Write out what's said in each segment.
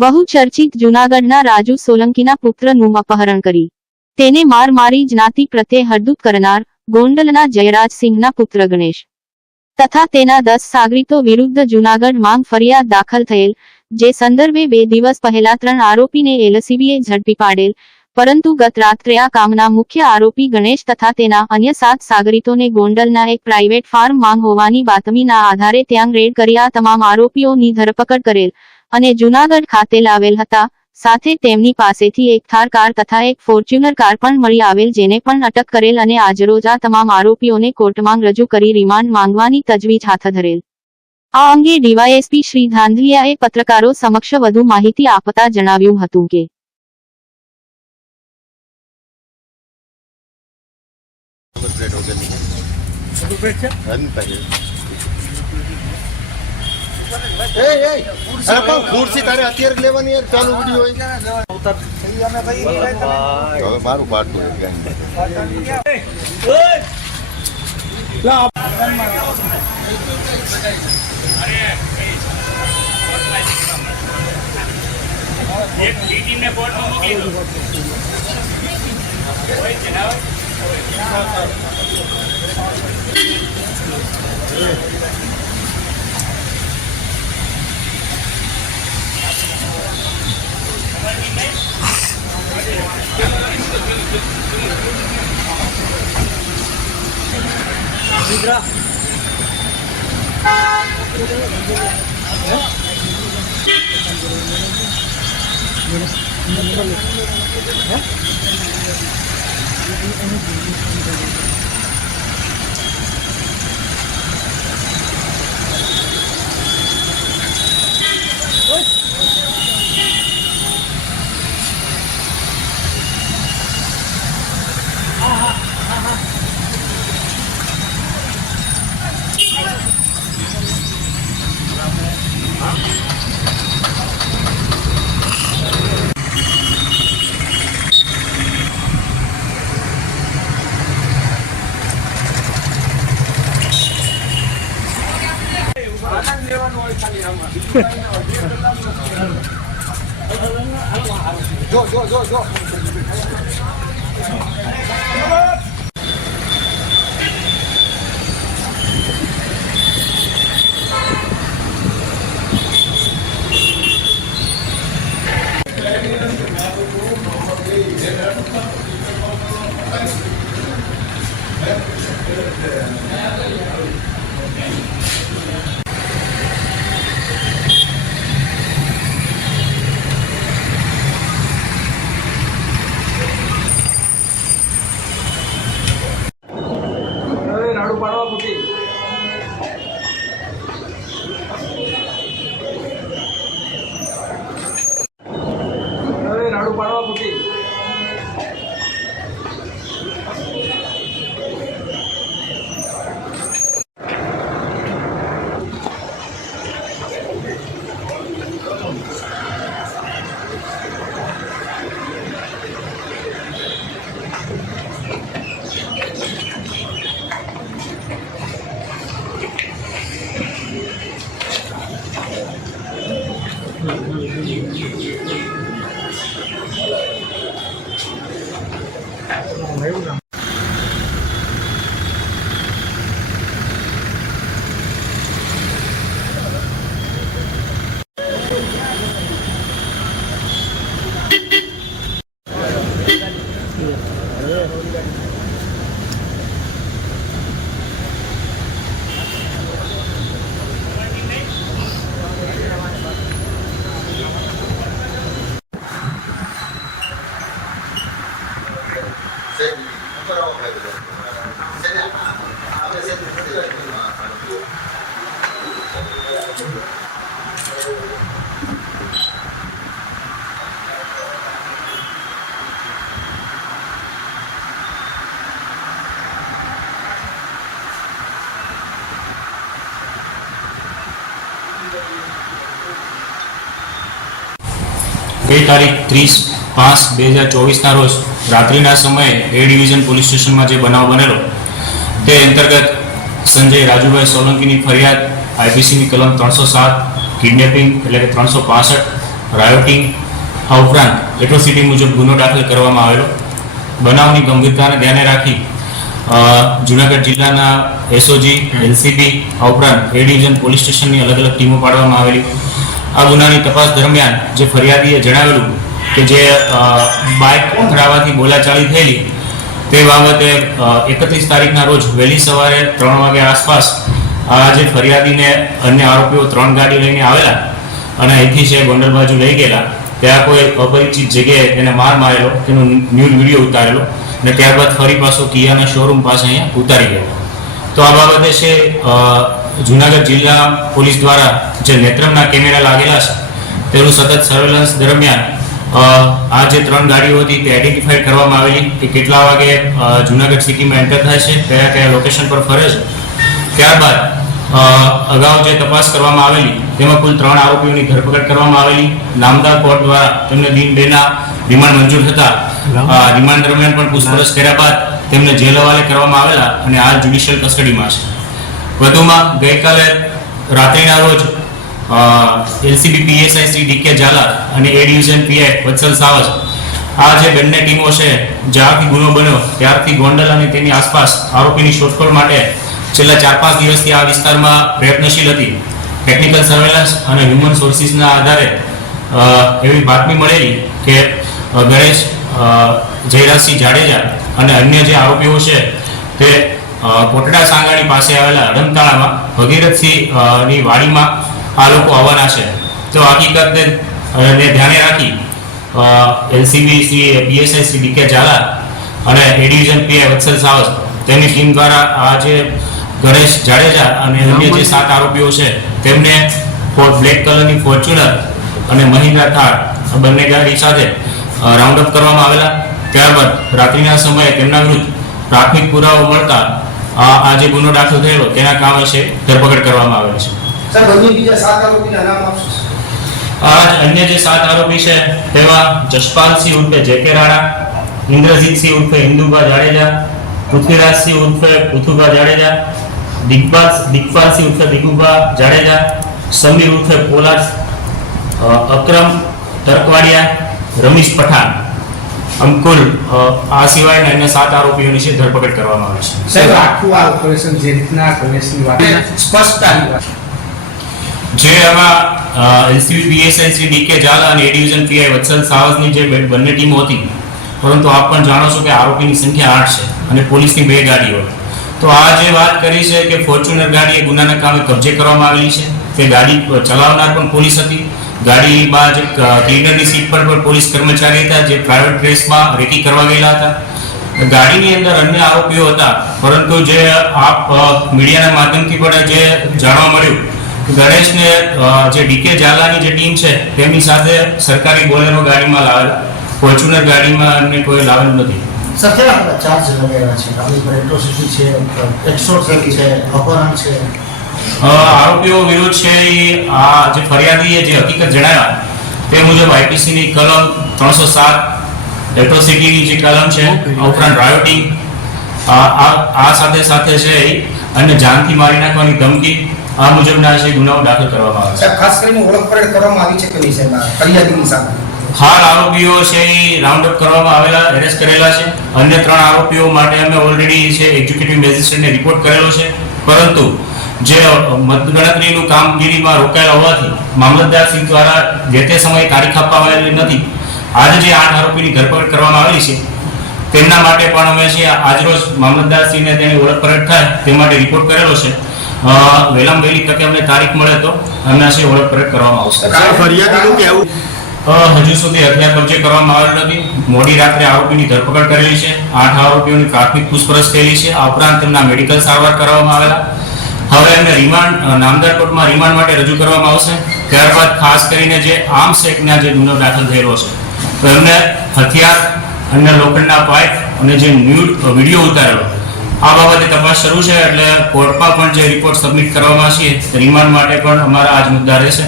બહુચર્ચિત જૂનાગઢના રાજુ સોલંકીના પુત્રનું અપહરણ કરી તેને માર મારી જ્ઞાતિ પ્રત્યે હળદૂત કરનાર ગોંડલના જયરાજસિંહના પુત્ર ગણેશ તથા તેના 10 સાગરીતો વિરુદ્ધ જૂનાગઢ માંગ ફરિયાદ દાખલ થયેલ, જે સંદર્ભે 2 દિવસ પહેલા 3 આરોપીને એલસીબીએ ઝડપી પાડેલ, પરંતુ ગત રાત્રે આ કામના મુખ્ય આરોપી ગણેશ તથા તેના અન્ય 7 સાગરીતોને ગોંડલના એક પ્રાઇવેટ ફાર્મ માંગ હોવાની બાતમીના આધારે ત્યાં રેડ કરી આ તમામ આરોપીઓની ધરપકડ કરેલ અને જૂનાગઢ ખાતે લાવેલ હતા। સાથે તેમની પાસેથી એક થાર કાર તથા એક ફોર્ચ્યુનર કાર પણ મળી આવેલ, જેને પણ અટક કરેલ અને આજરોજ આ તમામ આરોપીઓને કોર્ટમાં રજૂ કરી રિમાન્ડ માંગવાની તજવીજ હાથ ધરેલ। આ અંગે ડીવાયએસપી શ્રી ધાંધલિયાએ પત્રકારો સમક્ષ વધુ માહિતી આપતા જણાવ્યું હતું કે ખુરશી તારે અત્યારે લેવાની યાર, ચાલુ વિડિયો હોય હવે મારું પાડતું જો गई तारीख 30/5/2024 रोज रात्रिना समय ए डिविजन पोलीस स्टेशन में जो बनाव बनेलो ते अंतर्गत संजय राजूभाई सोलंकी की फरियाद आईपीसी की कलम 307 किडनेपिंग एटले के 365 રાયોટિંગ, આ ઉપરાંત એટ્રોસિટી મુજબ ગુનો દાખલ કરવામાં આવેલો. બનાવની ગંભીરતાને ધ્યાને રાખી જુનાગઢ જિલ્લાના એસઓજી, એલસીબી, આ ઉપરાંત એ ડિવિઝન પોલીસ સ્ટેશનની અલગ અલગ ટીમો પાડવામાં આવેલી. આ ગુનાની તપાસ દરમિયાન જે ફરિયાદીએ જણાવેલું કે જે બાઇક અથડાવાથી બોલાચાલી થયેલી તે બાબતે 31 તારીખના રોજ વહેલી સવારે 3 વાગ્યા આસપાસ આ જે ફરિયાદીને અન્ય આરોપીઓ 3 ગાડી લઈને આવેલા અને અહીંથી છે ગોંડલ બાજુ લઈ ગયેલા. ત્યાં કોઈ અપરિચિત જગ્યાએ તેને માર મારેલો, તેનો ન્યૂડ વિડીયો ઉતારેલો અને ત્યારબાદ ફરી પાછો કિયાના શોરૂમ પાસે અહીંયા ઉતારી ગયો. તો આ બાબતે છે જુનાગઢ જિલ્લા પોલીસ દ્વારા જે નેત્રમના કેમેરા લાગેલા છે તેનું સતત સર્વેલન્સ દરમિયાન આ જે 3 ગાડીઓ હતી તે આઈડેન્ટિફાઈ કરવામાં આવેલી કે કેટલા વાગે જુનાગઢ સિટીમાં એન્ટર થાય છે, કયા કયા લોકેશન પર ફરે છે. ત્યારબાદ અગાઉ જે તપાસ કરવામાં આવેલી તેમાં કુલ 3 આરોપીઓની ધરપકડ કરવામાં આવેલી. નામદાર કોર્ટ દ્વારા તેમને દિન 2ના રિમાન્ડ મંજૂર થતા રિમાન્ડ દરમિયાન પણ પૂછપરછ કર્યા બાદ તેમને જેલ હવાલે કરવામાં આવેલા અને હાલ જ્યુડિશિયલ કસ્ટડીમાં છે. વધુમાં ગઈકાલે રાત્રિના રોજ LCB PSI Shri decay Jhala અને એ ડિવિઝન પીઆઈ વત્સલ સાવજ આ જે બંને ટીમો છે જ્યારથી ગુનો બન્યો ત્યારથી ગોંડલ અને તેની આસપાસ આરોપીની શોધખોળ માટે છેલ્લા 4-5 દિવસથી આ વિસ્તારમાં પ્રયત્નશીલ હતી. ટેકનિકલ સર્વેલન્સ અને હ્યુમન સોર્સિસના આધારે એવી બાતમી મળેલી કે ગણેશ જયરાજસિંહ જાડેજા અને અન્ય જે આરોપીઓ છે તે કોટડા સાંગાણી પાસે આવેલા અડમતાળામાં ભગીરથસિંહની વાડીમાં આ લોકો આવવાના છે. તો હકીકતને ધ્યાને રાખી LCB Shri PSI Shri decay Jhala અને એ ડિવિઝન પીઆઈ વત્સલ સાવજ તેમની ટીમ દ્વારા આ જે ગણેશ જાડેજા અને અન્ય જે 7 આરોપીઓ છે તેમને બ્લેક કલરની ફોર્ચ્યુનર અને મહિન્દ્રા થાર બંને ગાડી સાથે રાઉન્ડ અપ કરવામાં આવેલા. ત્યારબાદ રાત્રિના સમયે તેમના વિરુદ્ધ પ્રાથમિક પુરાવો મળતા આ જે ગુનો દાખલ થયેલો તેના કામે છે ધરપકડ કરવામાં આવેલ છે. અન્ય જે 7 આરોપી છે તેમાં જશપાલસિંહ ઉર્ફે જેકે રાણા, ઇન્દ્રજીતસિંહ ઉર્ફે ઇન્દુભા જાડેજા, પૃથ્વીરાજસિંહ ઉર્ફે પૃથુભા જાડેજા, દિગ્પાલસિંહ ઉર્ફે દિગુભા જાડેજા, સમીર ઉર્ફે પોલાદ, અકરમ તરકવાડિયા, રમીશ પઠાણ, અંકુલ આ સિવાયના અન્ય 7 આરોપીઓની છે ધરપકડ કરવામાં આવે છે. સાહેબ આખું આ ઓપરેશન જે રીતના ગણેશની વાત સ્પષ્ટતાની વાત જે આમાં LCB PSI Shri decay Jhala અને એ ડિવિઝન પીઆઈ વત્સલ સાવજની જે બંને ટીમો હતી, પરંતુ આપ પણ જાણો છો કે આરોપીની સંખ્યા 8 છે અને પોલીસની 2 ગાડીઓ. તો આ જે વાત કરી છે કે ફોર્ચ્યુનર ગાડી એ ગુનાના કામે કબજે કરવામાં આવેલી છે, તે ગાડી ચલાવનાર પણ પોલીસ હતી. ગાડીમાં જે ક્લીનરની સીટ પર પણ પોલીસ કર્મચારી હતા જે પ્રાઇવેટ ડ્રેસમાં રેકી કરવા ગયેલા હતા. ગાડીની અંદર અન્ય આરોપીઓ હતા, પરંતુ જે આપ મીડિયાના માધ્યમથી પણ જે જાણવા મળ્યું ગણેશને જે ડીકે ઝાલાની જે ટીમ છે તેમની સાથે સરકારી બોલેરો ગાડીમાં લાવેલા, ફોર્ચ્યુનર ગાડીમાં અમને કોઈ લાવેલું નથી. સર કેવા બધા ચાર્જ વગેરે છે? આપણી પર એટ્રોસિટી છે, એક્સટોર્શન છે, અપહરણ છે. આરોપીઓ વિરુદ્ધ છે આ જે ફરિયાદીએ જે હકીકત જણાવ્યા તે મુજબ આઈપીસીની કલમ 307 એટ્રોસિટીની જે કલમ છે, ઉપરાંત રાયોટિંગ આ સાથે સાથે છે અને જાનથી મારી નાખવાની ધમકી આ મુજબના છે ગુનાઓ દાખલ કરવામાં આવે છે. ખાસ કરીને ઓળખ પરેડ કરવામાં આવી છે કે નહીં સાહેબ ફરિયાદીની સામે? હાલ આરોપીઓ છે રાઉન્ડ અપ કરવામાં આવેલા, એરેસ્ટ કરેલા છે. અન્ય 3 આરોપીઓ માટે અમે ઓલરેડી છે એક્ઝિક્યુટિવ મેજિસ્ટ્રેટને રિપોર્ટ કરેલો છે, પરંતુ જે મતગણતરીનું કામગીરીમાં રોકાયેલા હોવાથી મામલતદારશ્રી દ્વારા જે તે સમયે તારીખ આપવામાં આવેલી નથી. આજે જે 8 આરોપીની ધરપકડ કરવામાં આવેલી છે તેમના માટે પણ અમે છે આજરોજ મામલતદારશ્રીને તેની ઓળખ પરેડ થાય તે માટે રિપોર્ટ કરેલો છે. વહેલામાં વહેલી તકે અમને તારીખ મળે તો અમને છે ઓળખ પરેડ કરવામાં આવશે. ફરિયાદીનું કહેવું હજુ સુધી હથિયાર કબજે કરવામાં આવેલ નથી. મોડી રાત્રે આરોપીની ધરપકડ કરેલી છે. 8 આરોપીઓની પ્રાથમિક પૂછપરછ થયેલી છે. આ ઉપરાંત તેમના મેડિકલ સારવાર કરવામાં આવેલા. હવે એમને રિમાન્ડ નામદાર કોર્ટમાં રિમાન્ડ માટે રજૂ કરવામાં આવશે. ત્યારબાદ ખાસ કરીને જે આર્મ્સ એક્ટના જે ગુનો દાખલ થયેલો છે તો એમને હથિયાર, અન્ય લોખંડના પાઇપ અને જે ન્યૂડ વિડીયો ઉતારેલો આ બાબતે તપાસ શરૂ છે. એટલે કોર્ટમાં પણ જે રિપોર્ટ સબમિટ કરવામાં છે રિમાન્ડ માટે પણ અમારા આજ મુદ્દા રહેશે.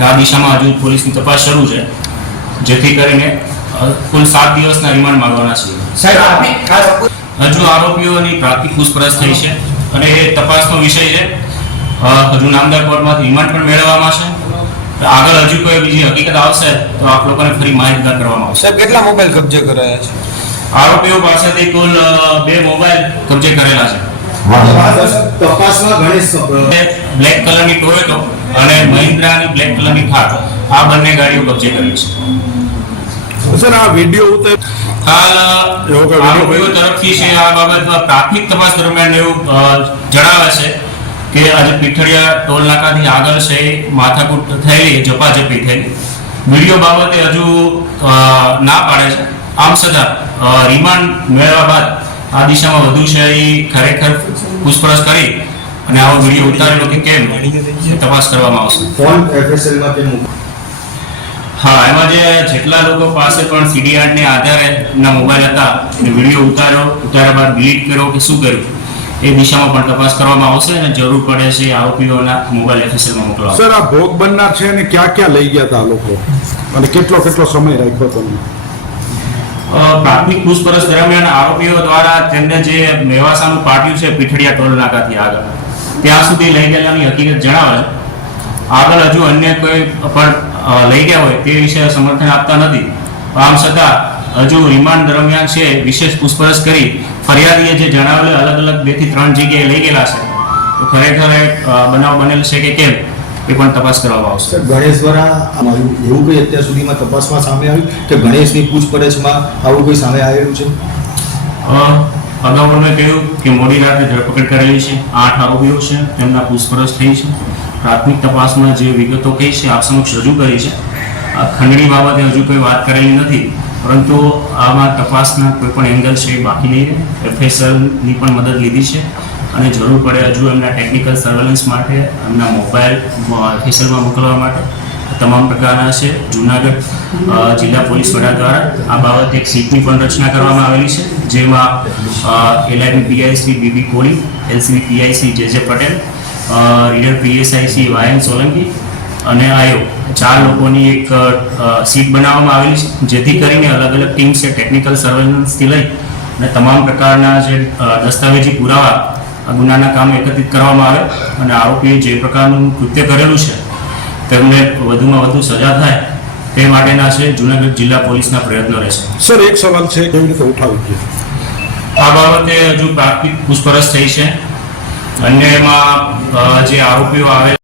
આ દિશામાં હજુ પોલીસની તપાસ શરૂ છે, જેથી કરીને કુલ 7 દિવસના રિમાન્ડ માંગવાના છે. હજુ આરોપીઓની પ્રાથમિક પૂછપરછ થઈ છે અને એ તપાસનો વિષય છે. હજુ નામદાર કોર્ટમાંથી રિમાન્ડ પણ મેળવવામાં છે. આગળ હજુ કોઈ બીજી હકીકત આવશે તો આપ લોકોને ફરી માહિતગાર કરવામાં આવશે. સાહેબ કેટલા મોબાઈલ કબજે કરાયા છે? આરોપીઓ પાસેથી કુલ 2 મોબાઈલ કબજે કરેલા છે. તપાસમાં ગણેશ બ્લેક કલરની ટોયોટો અને મહિન્દ્રાની બ્લેક કલરની થાર આ બંને ગાડીઓ કબજે કરી છે. સર આ વિડીયો ઉતાર હાલ એવો કોઈ આરોપીઓ તરફથી છે આ બાબતમાં પ્રાથમિક તપાસ દરમિયાન એવું જણાવે છે કે આજે પીઠડિયા ટોલ નાકાથી આગળ છે માથાકૂટ થયેલી, ઝપાઝપી થયેલી. વિડીયો બાબતે હજુ ના પાડે છે. આમ છતાં રિમાન્ડ મેળવ્યા બાદ આ દિશામાં વધુ છે એ ખરેખર પૂછપરછ કરી અને આવો વિડીયો ઉતારેલો કે કેમ એ તપાસ કરવામાં આવશે. ફોન એફએસએલ માં કેમ હા, એમાં જે જેટલા લોકો પાસે પણ સીડીઆરને આધારે એમના મોબાઈલ હતા એ વિડીયો ઉતાર્યા બાદ ડિલીટ કર્યો કે શું કર્યું એ દિશામાં પણ તપાસ કરવામાં આવશે અને જરૂર પડે છે આરોપીઓના મોબાઈલ એફએસએલમાં મોકલવા. સર આ ભોગ બનનાર છે અને ક્યાં ક્યાં લઈ ગયા હતા આ લોકો અને કેટલો સમય રાખ્યો તમને? પ્રાથમિક પૂછપરછ દરમિયાન આરોપીઓ દ્વારા તેમને જે મેવાસાનું પાટિયું છે પીઠડિયા ટોલ નાકાથી આગળ ત્યાં સુધી લઈ ગયેલાની હકીકત જણાવે છે. આગળ હજુ અન્ય કોઈ પણ લઈ ગયા હોય તે વિશે સમર્થન આપતા નથી. આમ છતાં હજુ રિમાન્ડ દરમિયાન છે વિશેષ પૂછપરછ કરી ફરિયાદીએ જે જણાવેલ અલગ અલગ 2 થી 3 જગ્યાએ લઈ ગયેલા છે તો ખરેખર બનાવ બનેલ છે કે કેમ એ પણ તપાસ કરવામાં આવશે. ગણેશ દ્વારા એવું કંઈ અત્યાર સુધીમાં તપાસમાં સામે આવ્યું કે ગણેશની પૂછપરછમાં આવું કોઈ સામે આવેલું છે? અગાઉ મેં કહ્યું કે મોડી રાતે ધરપકડ કરેલી છે. 8 આરોપીઓ છે, તેમના પૂછપરછ થઈ છે. પ્રાથમિક તપાસમાં જે વિગતો કહી છે આપ સમક્ષ રજૂ કરી છે. ખંડણી બાબતે હજુ કોઈ વાત કરેલી નથી, પરંતુ આમાં તપાસના કોઈ પણ એંગલ છે એ બાકી નહીં રહે. એફએસએલની પણ મદદ લીધી છે અને જરૂર પડે હજુ એમના ટેકનિકલ સર્વેલન્સ માટે એમના મોબાઈલ એફએસએલમાં મોકલવા માટે તમામ પ્રકારના છે. જૂનાગઢ જિલ્લા પોલીસ વડા દ્વારા આ બાબતે એક સીટની પણ રચના કરવામાં આવેલી છે, જેમાં એલઆઈબી પીઆઈસી બીબી કોળી, એલસીબી પીઆઈસી જે પટેલ, રીડર પીએસઆઈસી વાયન સોલંકી અને આયો 4 લોકોની એક સીટ બનાવવામાં આવેલી છે, જેથી કરીને અલગ અલગ ટીમ છે ટેકનિકલ સર્વેલન્સથી લઈ અને તમામ પ્રકારના જે દસ્તાવેજી પુરાવા ગુનાના કામ એકત્રિત કરવામાં આવે અને આરોપીએ જે પ્રકારનું કૃત્ય કરેલું છે તેમને વધુમાં વધુ સજા થાય તે માટેના છે જૂનાગઢ જિલ્લા પોલીસના પ્રયત્નો રહેશે. સર એક સવાલ છે, કેવી રીતે ઉઠાવી ગયો? આ બાબતે હજુ પ્રાથમિક પૂછપરછ થઈ છે. અન્ય એમાં જે આરોપીઓ આવેલા